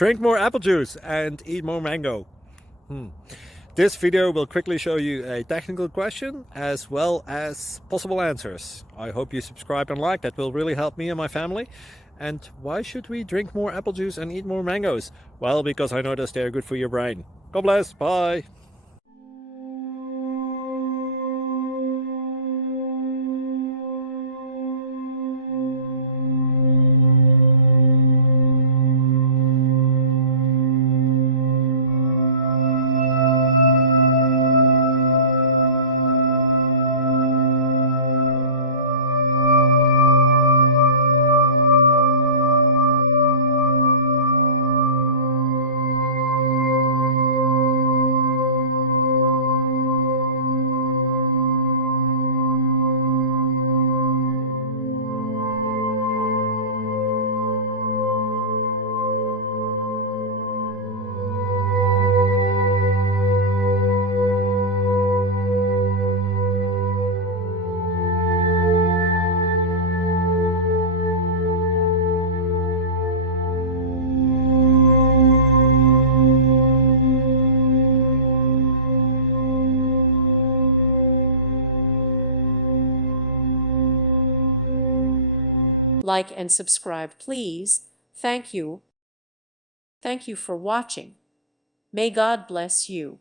Drink more apple juice and eat more mango. This video will quickly show you a technical question as well as possible answers. I hope you subscribe and like, that will really help me and my family. And why should we drink more apple juice and eat more mangoes? Well, because I noticed they're good for your brain. God bless, bye! Like and subscribe, please. Thank you. Thank you for watching. May God bless you.